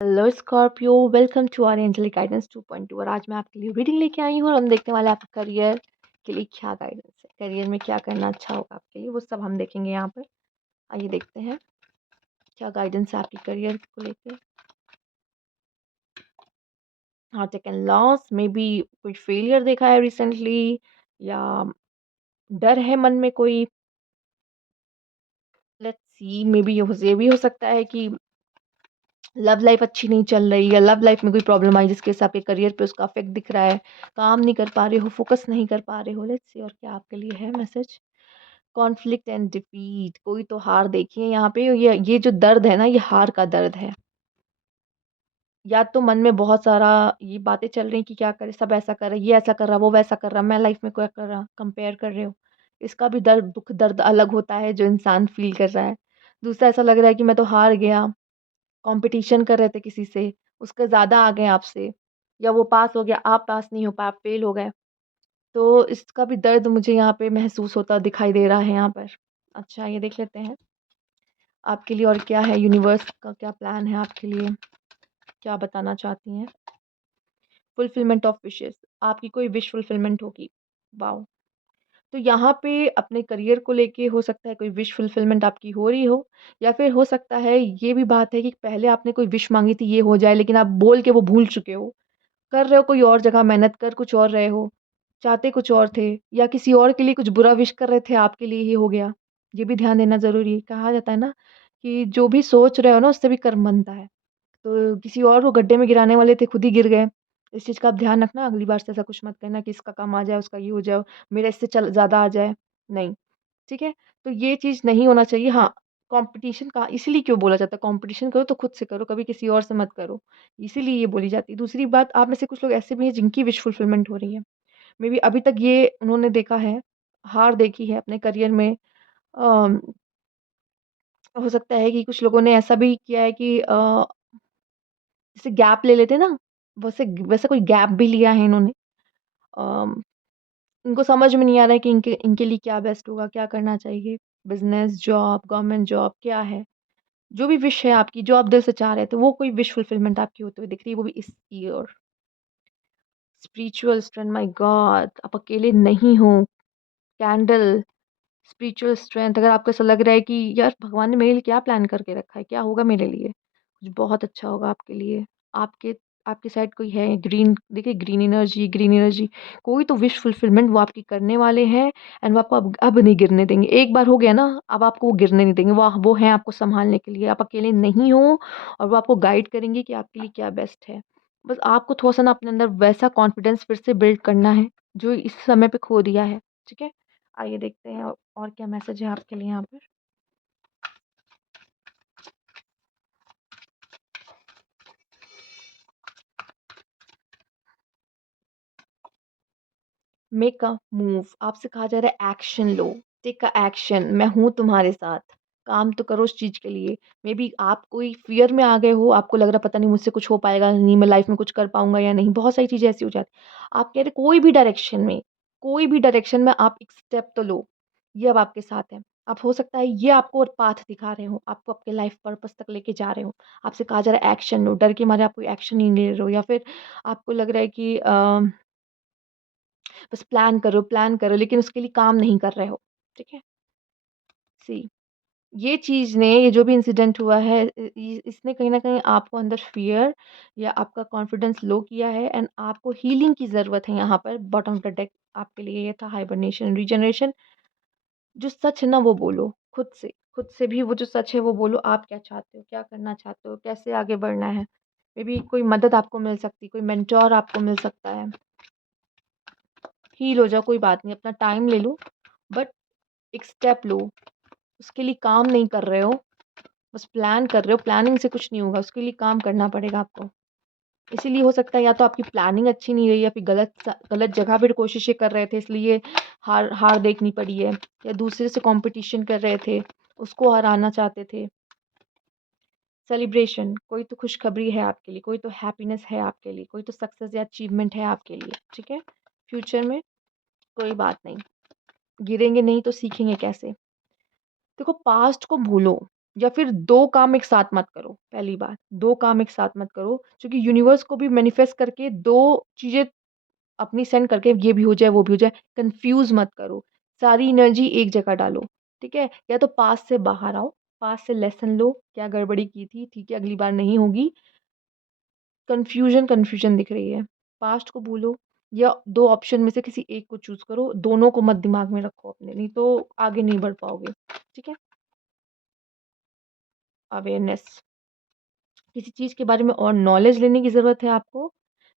Hello Scorpio, welcome to our angelic guidance 2.2। और आज मैं आपके लिए रीडिंग लेके आई हूँ और हम देखने वाले हैं आपके करियर के लिए क्या गाइडेंस है, करियर में क्या करना अच्छा होगा आपके लिए, वो सब हम देखेंगे यहाँ पर। आइए देखते हैं क्या गाइडेंस है आपके करियर को लेके। हाँ, take and loss may be कोई फेलियर देखा है रिसेंटली, या डर है मन में कोई। लेट्स सी, मे बी ये भी हो सकता है कि लव लाइफ अच्छी नहीं चल रही, या लव लाइफ में कोई प्रॉब्लम आई जिसके वजह से आपके करियर पे उसका इफेक्ट दिख रहा है, काम नहीं कर पा रहे हो, फोकस नहीं कर पा रहे हो। लेट्स सी और क्या आपके लिए है मैसेज। कॉन्फ्लिक्ट एंड डिफीट, कोई तो हार देखिए यहाँ पे। ये जो दर्द है ना, ये हार का दर्द है। या तो मन में बहुत सारा ये बातें चल रही कि क्या करे, सब ऐसा कर रहा है, ये ऐसा कर रहा, वो वैसा कर रहा, मैं लाइफ में क्या कर रहा, कंपेयर कर रहे हो। इसका भी दर्द, दुख दर्द अलग होता है जो इंसान फील कर रहा है। दूसरा, ऐसा लग रहा है कि मैं तो हार गया, कंपटीशन कर रहे थे किसी से, उसके ज़्यादा आ गए आपसे, या वो पास हो गया, आप पास नहीं हो पाए, आप फेल हो गए। तो इसका भी दर्द मुझे यहाँ पे महसूस होता दिखाई दे रहा है यहाँ पर। अच्छा, ये देख लेते हैं आपके लिए और क्या है, यूनिवर्स का क्या प्लान है आपके लिए, क्या बताना चाहती हैं। फुलफिलमेंट ऑफ विशेस, आपकी कोई विश फुलफिलमेंट होगी। वाओ। तो यहाँ पे अपने करियर को लेके हो सकता है कोई विश फुलफिलमेंट आपकी हो रही हो, या फिर हो सकता है ये भी बात है कि पहले आपने कोई विश मांगी थी ये हो जाए, लेकिन आप बोल के वो भूल चुके हो। कर रहे हो कोई और जगह, मेहनत कर कुछ और रहे हो, चाहते कुछ और थे, या किसी और के लिए कुछ बुरा विश कर रहे थे, आपके लिए ही हो गया। ये भी ध्यान देना ज़रूरी है। कहा जाता है ना कि जो भी सोच रहे हो ना, उससे भी कर्म बनता है। तो किसी और को गड्ढे में गिराने वाले थे, खुद ही गिर गए। इस चीज़ का आप ध्यान रखना, अगली बार से ऐसा कुछ मत करना कि इसका कम आ जाए, उसका ये हो जाए, मेरा इससे चल ज़्यादा आ जाए। नहीं, ठीक है? तो ये चीज़ नहीं होना चाहिए। हाँ, कॉम्पिटिशन का इसीलिए क्यों बोला जाता है, कॉम्पिटिशन करो तो खुद से करो, कभी किसी और से मत करो। इसीलिए ये बोली जाती है। दूसरी बात, आप में से कुछ लोग ऐसे भी हैं जिनकी विश फुलफिलमेंट हो रही है। मेबी अभी तक ये उन्होंने देखा है, हार देखी है अपने करियर में। अम, हो सकता है कि कुछ लोगों ने ऐसा भी किया है कि जैसे गैप ले लेते हैं ना, वैसे वैसा कोई गैप भी लिया है इन्होंने। अम, इनको समझ में नहीं आ रहा है कि इनके इनके लिए क्या बेस्ट होगा, क्या करना चाहिए। बिज़नेस, जॉब, गवर्नमेंट जॉब क्या है? जो भी विश है आपकी, जो आप दिल से चाह रहे थे, वो कोई विश फुलफिलमेंट आपकी होते हुए दिख रही है, वो भी इस year. Spiritual strength, my God! आप अकेले नहीं हो। Candle, spiritual strength. अगर आपको ऐसा लग रहा है कि यार भगवान ने मेरे लिए क्या प्लान करके रखा है, क्या होगा मेरे लिए, कुछ बहुत अच्छा होगा आपके लिए। आपके आपके साइड कोई है ग्रीन, देखिए ग्रीन एनर्जी, ग्रीन एनर्जी। कोई तो विश फुलफिलमेंट वो आपकी करने वाले हैं, एंड वो आपको अब नहीं गिरने देंगे। एक बार हो गया ना, अब आपको वो गिरने नहीं देंगे। वो हैं आपको संभालने के लिए, आप अकेले नहीं हो। और वो आपको गाइड करेंगे कि आपके लिए क्या बेस्ट है। बस आपको थोड़ा सा ना अपने अंदर वैसा कॉन्फिडेंस फिर से बिल्ड करना है जो इस समय पे खो दिया है। ठीक है, आइए देखते हैं और क्या मैसेज है आपके लिए यहाँ पर। मेक अ मूव, आपसे कहा जा रहा है एक्शन लो। टेक अ एक्शन, मैं हूँ तुम्हारे साथ। काम तो करो उस चीज़ के लिए। मे बी आप कोई फियर में आ गए हो, आपको लग रहा पता नहीं मुझसे कुछ हो पाएगा नहीं, मैं लाइफ में कुछ कर पाऊंगा या नहीं, बहुत सारी चीज़ें ऐसी हो जाती। आप कह रहे कोई भी डायरेक्शन में, कोई भी डायरेक्शन में आप एक स्टेप तो लो। ये अब आपके साथ है। आप हो सकता है ये आपको पाथ दिखा रहे हो, आपको आपके लाइफ पर्पस तक लेके जा रहे हो। आपसे कहा जा रहा है एक्शन लो, डर के मारे आप कोई एक्शन नहीं ले रहे हो, या फिर आपको लग रहा है कि बस प्लान करो लेकिन उसके लिए काम नहीं कर रहे हो। ठीक है? सी, ये चीज़ ने, ये जो भी इंसिडेंट हुआ है, इसने कहीं न कहीं आपको अंदर फ़ियर या आपका कॉन्फिडेंस लो किया है, एंड आपको हीलिंग की ज़रूरत है यहाँ पर। बॉटम ऑफ द डेक आपके लिए ये था हाइबरनेशन, रीजनरेशन। जो सच है ना वो बोलो खुद से भी वो जो सच है वो बोलो। आप क्या चाहते हो? क्या करना चाहते हो? कैसे आगे बढ़ना है? मेबी कोई मदद आपको मिल सकती है, कोई मेंटर आपको मिल सकता है। हील हो जाओ, कोई बात नहीं, अपना टाइम ले लो, बट एक स्टेप लो। उसके लिए काम नहीं कर रहे हो, बस प्लान कर रहे हो। प्लानिंग से कुछ नहीं होगा, उसके लिए काम करना पड़ेगा आपको। इसीलिए हो सकता है या तो आपकी प्लानिंग अच्छी नहीं रही, या फिर गलत जगह पर कोशिशें कर रहे थे, इसलिए हार हार देखनी पड़ी है। या दूसरे से कंपटीशन कर रहे थे, उसको हराना चाहते थे। सेलिब्रेशन, कोई तो खुशखबरी है आपके लिए, कोई तो हैप्पीनेस है आपके लिए, कोई तो सक्सेस या अचीवमेंट है आपके लिए। ठीक है, फ्यूचर में कोई बात नहीं, गिरेंगे नहीं तो सीखेंगे कैसे। देखो, पास्ट को भूलो, या फिर 2 काम एक साथ मत करो, पहली बात, 2 काम एक साथ मत करो, क्योंकि यूनिवर्स को भी मैनिफेस्ट करके 2 चीज़ें अपनी सेंड करके ये भी हो जाए, वो भी हो जाए, कन्फ्यूज़ मत करो। सारी एनर्जी एक जगह डालो, ठीक है? या तो पास्ट से बाहर आओ, पास्ट से लेसन लो, क्या गड़बड़ी की थी, ठीक है, अगली बार नहीं होगी। कन्फ्यूज़न दिख रही है। पास्ट को भूलो या 2 ऑप्शन में से किसी एक को चूज़ करो, दोनों को मत दिमाग में रखो अपने, नहीं तो आगे नहीं बढ़ पाओगे, ठीक है? अवेयरनेस, किसी चीज़ के बारे में और नॉलेज लेने की ज़रूरत है आपको,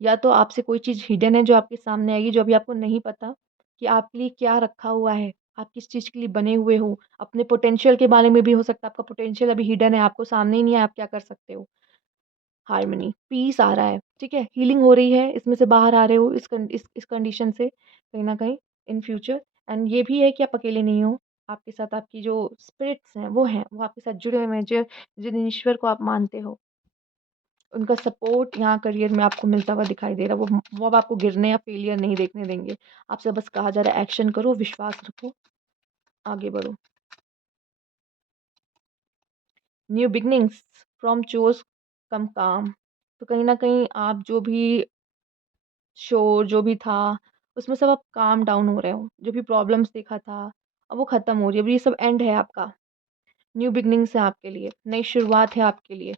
या तो आपसे कोई चीज़ हिडन है जो आपके सामने आएगी, जो अभी आपको नहीं पता कि आपके लिए क्या रखा हुआ है, आप किस चीज़ के लिए बने हुए हो। अपने पोटेंशियल के बारे में भी हो सकता है, आपका पोटेंशियल अभी हिडन है, आपको सामने ही नहीं है, आप क्या कर सकते हो। हार्मनी, पीस आ रहा है, ठीक है? हीलिंग हो रही है, इसमें से बाहर आ रहे हो इस कंडीशन से कहीं न कहीं इन फ्यूचर। एंड ये भी है कि आप अकेले नहीं हो, आपके साथ आपकी जो स्पिरिट्स हैं, वो आपके साथ जुड़े हुए हैं, जो जिन ईश्वर को आप मानते हो। उनका सपोर्ट यहाँ करियर में आपको मिलता हुआ दिखाई दे रहा है। वो अब आपको गिरने या फेलियर नहीं देखने देंगे। आपसे बस कहा जा रहा है एक्शन करो, विश्वास रखो, आगे बढ़ो। न्यू बिगिनिंग्स फ्रॉम चोर्स कम काम। तो कहीं न कहीं आप जो भी शोर जो भी था, उसमें सब आप काम डाउन हो रहे हो। जो भी प्रॉब्लम्स देखा था, अब वो खत्म हो रही है। अब ये सब एंड है आपका। न्यू बिगिनिंग्स है आपके लिए, नई शुरुआत है आपके लिए।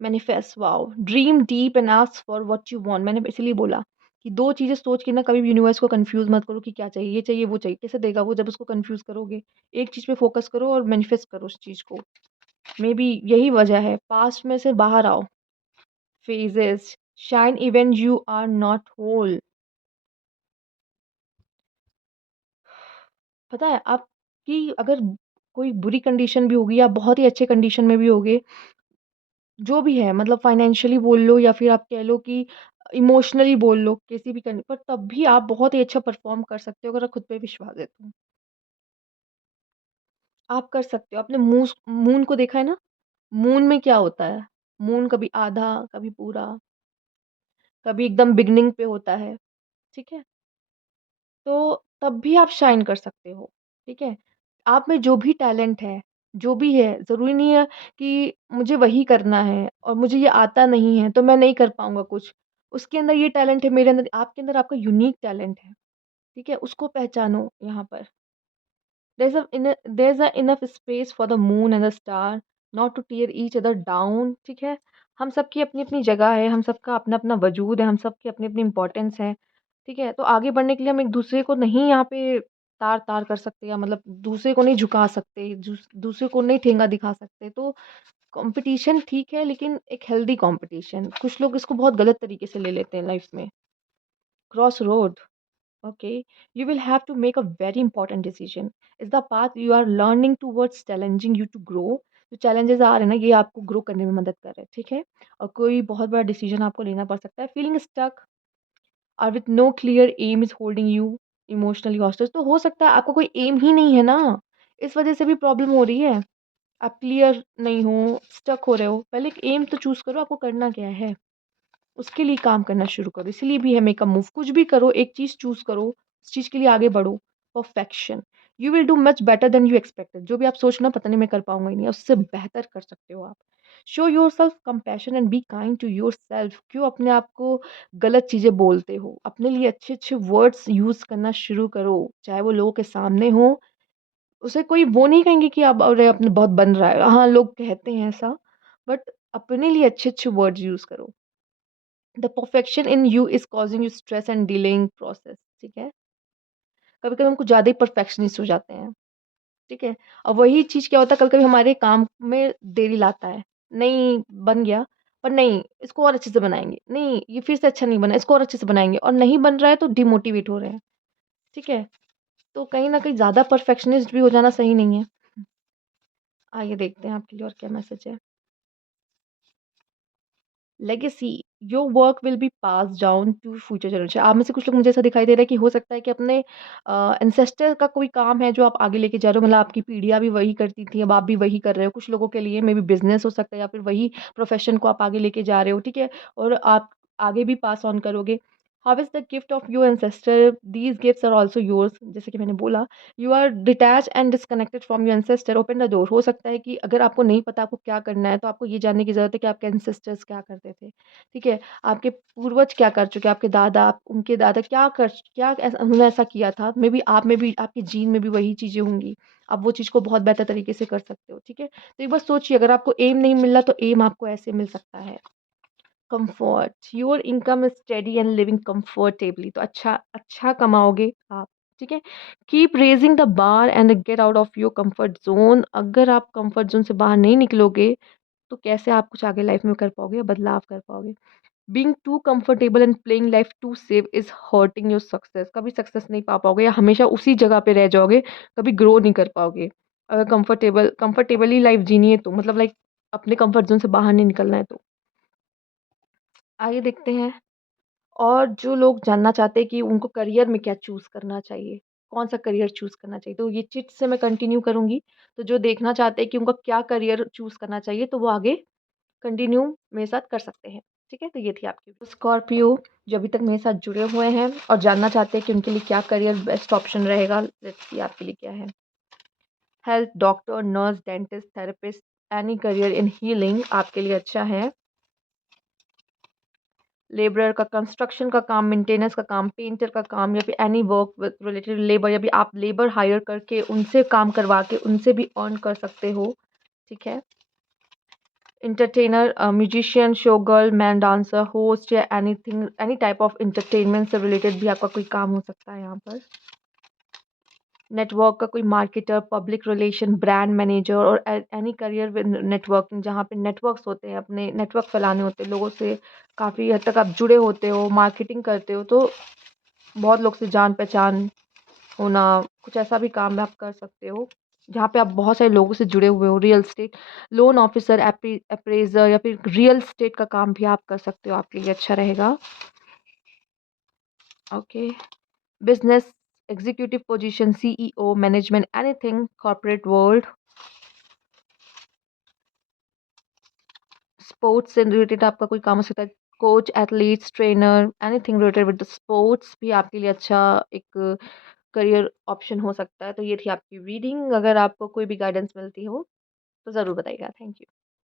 Manifest, wow, dream deep and ask for what you want. मैंने इसीलिए बोला कि 2 चीज़ें सोच के ना कभी भी यूनिवर्स को कन्फ्यूज़ मत करो कि क्या चाहिए, ये चाहिए, वो चाहिए। कैसे देगा वो जब उसको कन्फ्यूज़ करोगे? एक चीज़ पे फ़ोकस करो और मैनिफेस्ट करो उस चीज़ को। मेबी यही वजह है, पास्ट में से बाहर आओ। Phases, shine even you are not whole. पता है आपकी अगर कोई बुरी कंडीशन भी होगी या बहुत ही अच्छे कंडीशन में भी होगे, जो भी है, मतलब फाइनेंशियली बोल लो या फिर आप कह लो कि इमोशनली बोल लो, किसी भी पर तब भी आप बहुत ही अच्छा परफॉर्म कर सकते हो अगर आप खुद पे विश्वास है तो। आप कर सकते हो। आपने मून को देखा है ना? मून में क्या होता है? मून कभी आधा, कभी पूरा, कभी एकदम बिगिनिंग पे होता है, ठीक है? तो तब भी आप शाइन कर सकते हो, ठीक है? आप में जो भी टैलेंट है, जो भी है, ज़रूरी नहीं है कि मुझे वही करना है और मुझे ये आता नहीं है, तो मैं नहीं कर पाऊँगा कुछ। उसके अंदर ये टैलेंट है, मेरे अंदर आपके अंदर आपका यूनिक टैलेंट है, ठीक है? उसको पहचानो यहाँ पर। There's a enough space for the moon and the star not to tear each other down, ठीक है? हम सबकी अपनी-अपनी जगह है, हम सबका अपना-अपना वजूद है, हम सबकी अपनी-अपनी इम्पोर्टेंस है, ठीक है? तो आगे बढ़ने के लिए हम एक-दूसरे को नहीं यहाँ पे तार-तार कर सकते या मतलब दूसरे को नहीं झुका सकते, दूसरे को नहीं ठेंगा दिखा सकते। तो कॉम्पिटिशन ठीक है, लेकिन एक हेल्दी कॉम्पिटिशन। कुछ लोग इसको बहुत गलत तरीके से ले लेते हैं लाइफ़ में। Cross road, okay, you will have to make a very important decision. Is the path you are learning towards challenging you to grow? जो challenges आ रहे हैं ना, ये आपको ग्रो करने में मदद कर रहे हैं, ठीक है? और कोई बहुत बड़ा डिसीजन आपको लेना पड़ सकता है। फीलिंग स्टक और with no clear aim is holding you emotionally hostage. तो हो सकता है आपको कोई एम ही नहीं है ना, इस वजह से भी प्रॉब्लम हो रही है। आप क्लियर नहीं हो, स्टक हो रहे हो। पहले एक एम तो चूज करो, आपको करना क्या है, उसके लिए काम करना शुरू करो। इसीलिए भी है मेक अ मूव। कुछ भी करो, एक चीज़ चूज़ करो, उस चीज़ के लिए आगे बढ़ो। Perfection, you will do much better than you expected. जो भी आप सोचना पता नहीं मैं कर पाऊँगा ही नहीं, उससे बेहतर कर सकते हो आप। Show yourself compassion and be kind to yourself. क्यों अपने आप को गलत चीज़ें बोलते हो? अपने लिए अच्छे-अच्छे वर्ड्स यूज़ करना शुरू करो, चाहे वो लोगों के सामने हो। उसे कोई वो नहीं कहेंगे कि आप अरे अपने बहुत बन रहा है। हाँ, लोग कहते हैं ऐसा, बट अपने लिए अच्छे-अच्छे वर्ड्स यूज़ करो। The perfection in you is causing you stress and delaying process, ठीक है? कभी-कभी हम कुछ ज़्यादा ही परफेक्शनिस्ट हो जाते हैं, ठीक है? और वही चीज़ क्या होता है, कभी-कभी हमारे काम में देरी लाता है। नहीं बन गया, पर नहीं इसको और अच्छे से बनाएँगे, नहीं ये फिर से अच्छा नहीं बना, इसको और अच्छे से बनाएँगे और नहीं बन रहा है तो डिमोटिवेट हो रहे हैं, ठीक है? तो कहीं न कहीं ज़्यादा परफेक्शनिस्ट भी हो जाना सही नहीं है। आइए देखते हैं आपके लिए और क्या मैसेज है। Legacy, your work will be passed down to future generation. आप में से कुछ लोग मुझे ऐसा दिखाई दे रहा है कि हो सकता है कि अपने एंसेस्टर का कोई काम है जो आप आगे लेके जा रहे हो, मतलब आपकी पीढ़ियाँ भी वही करती थी, अब आप भी वही कर रहे हो। कुछ लोगों के लिए मे बी बिजनेस हो सकता है या फिर वही प्रोफेशन को आप आगे लेके जा रहे हो, ठीक है? और आप आगे भी पास ऑन करोगे। How is the gift of your ancestor, these gifts are also yours, जैसे कि मैंने बोला, you are detach and disconnected from your ancestor, open the door. हो सकता है कि अगर आपको नहीं पता आपको क्या करना है, तो आपको ये जानने की ज़रूरत है कि आपके एंसेस्टर्स क्या करते थे, ठीक है? आपके पूर्वज क्या कर चुके हैं, आपके दादा, उनके दादा क्या ऐसा उन्होंने ऐसा किया था, मेबी आप में भी आपके जीन में भी वही चीज़ें होंगी। आप वो चीज़ को बहुत बेहतर तरीके से कर सकते हो, ठीक है? तो एक बार सोचिए, अगर आपको एम नहीं मिल रहा, तो एम आपको ऐसे मिल सकता है। Comfort, your income is steady and living comfortably, तो अच्छा अच्छा कमाओगे आप, ठीक है? Keep raising the bar and get out of your comfort zone, अगर आप कंफर्ट जोन से बाहर नहीं निकलोगे, तो कैसे आप कुछ आगे लाइफ में कर पाओगे या बदलाव कर पाओगे? Being too comfortable and playing life too safe is hurting your success, कभी सक्सेस नहीं पा पाओगे या हमेशा उसी जगह पे रह जाओगे, कभी ग्रो नहीं कर पाओगे। अगर कंफर्टेबली लाइफ जीनी है, तो मतलब लाइक अपने कंफर्ट जोन से बाहर नहीं निकलना है, तो आइए देखते हैं। और जो लोग जानना चाहते हैं कि उनको करियर में क्या चूज़ करना चाहिए, कौन-सा करियर चूज़ करना चाहिए, तो ये चिट से मैं कंटिन्यू करूँगी। तो जो देखना चाहते हैं कि उनका क्या करियर चूज़ करना चाहिए, तो वो आगे कंटिन्यू मेरे साथ कर सकते हैं। ठीक है? तो ये थी आपकी स्कॉर्पियो, जो अभी तक मेरे साथ जुड़े हुए हैं और जानना चाहते हैं कि उनके लिए क्या करियर बेस्ट ऑप्शन रहेगा, लेट्स सी आपके लिए क्या है। Health, doctor, nurse, dentist, therapist, any career in healing आपके लिए अच्छा है। लेबरर का, कंस्ट्रक्शन का काम, मेंटेनेंस का काम, पेंटर का काम, या फिर any work with related labour, या फिर आप लेबर हायर करके उनसे काम करवा के उनसे भी अर्न कर सकते हो, ठीक है? Entertainer, musician, show girl, man dancer, host, या anything, any type of entertainment से रिलेटेड भी आपका कोई काम हो सकता है यहाँ पर। नेटवर्क का कोई marketer, public relation, brand manager, और एनी करियर विद नेटवर्किंग, जहाँ पे नेटवर्क्स होते हैं, अपने नेटवर्क फैलाने होते हैं, लोगों से काफ़ी हद तक आप जुड़े होते हो, मार्केटिंग करते हो, तो बहुत लोग से जान पहचान होना, कुछ ऐसा भी काम आप कर सकते हो जहाँ पे आप बहुत सारे लोगों से जुड़े हुए हो। Real estate, loan officer, appraisal, या फिर रियल एस्टेट का काम भी आप कर सकते हो, आपके लिए अच्छा रहेगा। Okay. Business executive position, CEO, management, anything corporate world. Sports से रिलेटेड आपका कोई काम हो सकता है, coach, athletes, trainer, anything related with sports भी आपके लिए अच्छा एक करियर ऑप्शन हो सकता है। तो ये थी आपकी रीडिंग, अगर आपको कोई भी गाइडेंस मिलती हो तो ज़रूर बताइएगा। Thank you.